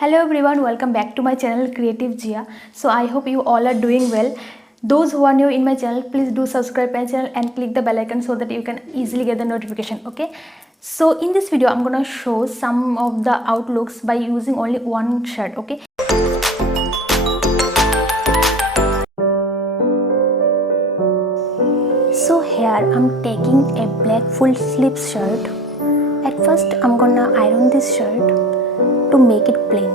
Hello everyone, welcome back to my channel Creative Jia. So I hope you all are doing well. Those who are new in my channel, please do subscribe my channel and click the bell icon so that you can easily get the notification. Okay. So in this video, I'm gonna show some of the outlooks by using only one shirt. Okay. So here I'm taking a black full sleeve shirt. At first I'm gonna iron this shirt to make it plain.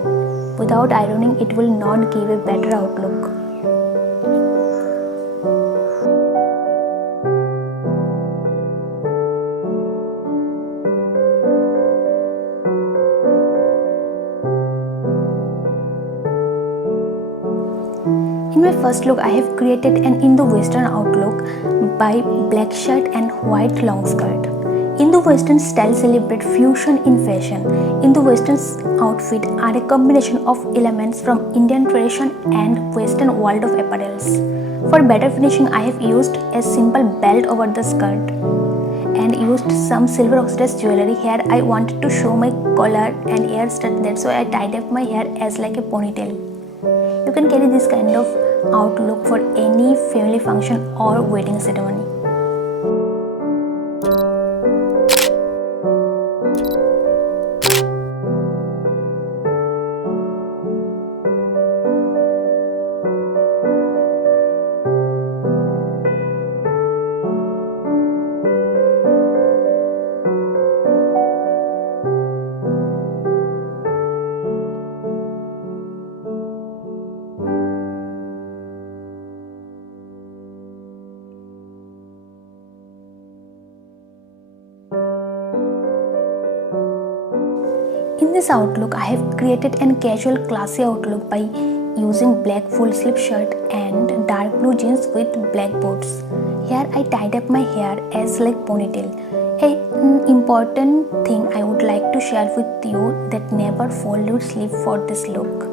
Without ironing it will not give a better outlook. In my first look, I have created an Indo-Western outlook by black shirt and white long skirt. Indo-Western style celebrate fusion in fashion. Indo-Western outfits are a combination of elements from Indian tradition and Western world of apparels. For better finishing, I have used a simple belt over the skirt and used some silver oxidized jewelry. Here I wanted to show my collar and hair stud, that's why I tied up my hair as like a ponytail. You can carry this kind of outlook for any family function or wedding ceremony. In this outlook, I have created a casual classy outlook by using black full sleeve shirt and dark blue jeans with black boots. Here I tied up my hair as like ponytail. An important thing I would like to share with you that never fold your sleeve for this look.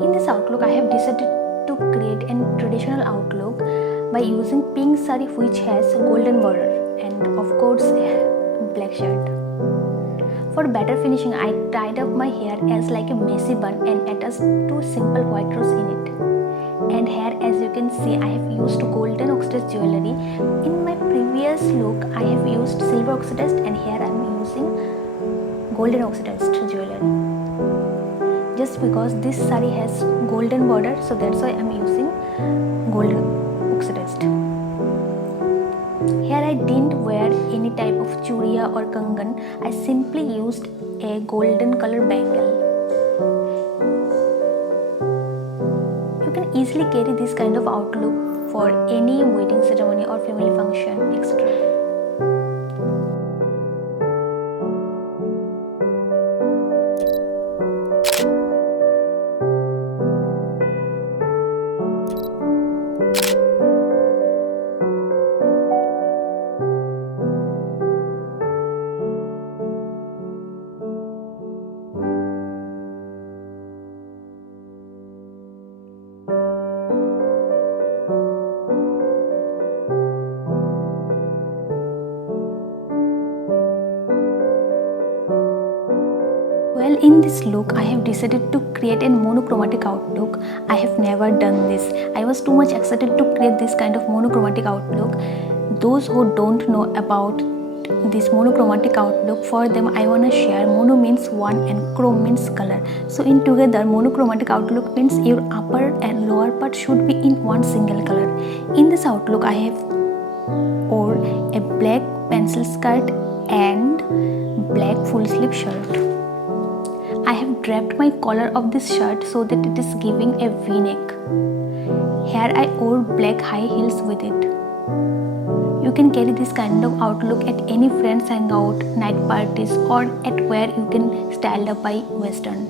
In this outlook, I have decided to create a traditional outlook by using pink sari which has golden border and of course black shirt. For better finishing, I tied up my hair as like a messy bun and attached two simple white rose in it. And here, as you can see, I have used golden oxidized jewelry. In my previous look, I have used silver oxidized and here I am using golden oxidized jewelry. Just because this sari has golden border, so that's why I'm using golden oxidized. Here I didn't wear any type of churiya or kangan. I simply used a golden color bangle. You can easily carry this kind of outlook for any wedding ceremony or family function, etc. Well, in this look, I have decided to create a monochromatic outlook. I have never done this. I was too much excited to create this kind of monochromatic outlook. Those who don't know about this monochromatic outlook, for them I wanna share. Mono means one and chrome means color. So in together, monochromatic outlook means your upper and lower part should be in one single color. In this outlook, I have wore a black pencil skirt and black full sleeve shirt. I have draped my collar of this shirt so that it is giving a v-neck. Here I wore black high heels with it. You can carry this kind of outlook at any friends hangout, night parties, or at where you can style up by western.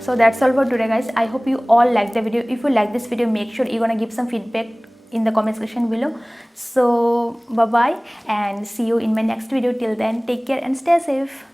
So that's all for today, guys. I hope you all liked the video. If you like this video, make sure you're gonna give some feedback in the comment section below. So bye bye and see you in my next video. Till then, take care and stay safe.